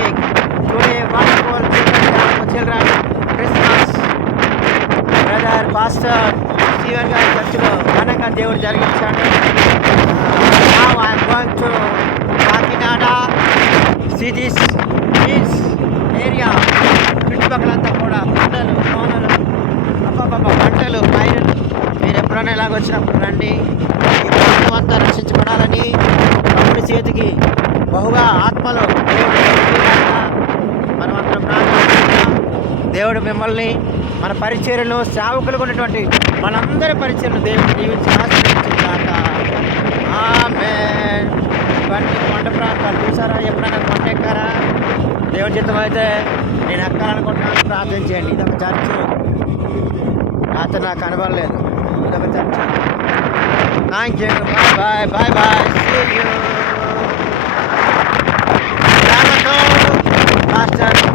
music. Today, wonderful children, Christmas. Brother, Pastor, Stephen గారి చర్చిలో ఘనంగా దేవుడు జరిగించాడు. Now I am going to Kakinada, see this beach area. చుట్టుపక్కలంతా కూడా పంటలు, కోనలు, పంటలు, పైరులు. మీరు ఎప్పుడైనా ఇలాగ వచ్చినప్పుడు రండి. ఈ ప్రాంతం అంతా రక్షించబడాలని తమ్ముడి చేతికి బహుగా ఆత్మలో మనమందరం ప్రార్థిస్తున్నాం. దేవుడు మిమ్మల్ని మన పరిచర్యలో సేవకులుగా ఉన్నటువంటి మనందరి పరిచర్యలు దేవుడు దీవించి ఆశీర్వదించుగాక. ఆమేన్. ఇవన్నీ కొండ ప్రాంతాలు చూసారా? ఎప్పుడైనా కొండ ఎక్కారా? దేవుడి చిత్తం అయితే నేను ఎక్కాలనుకుంటున్నాను. ప్రార్థన చేయండి. ఇదొక చర్చ్. రాత్రి నాకు కనబడలేదు. ఇదొక church. Thank you. Bye bye bye. See you. Pastor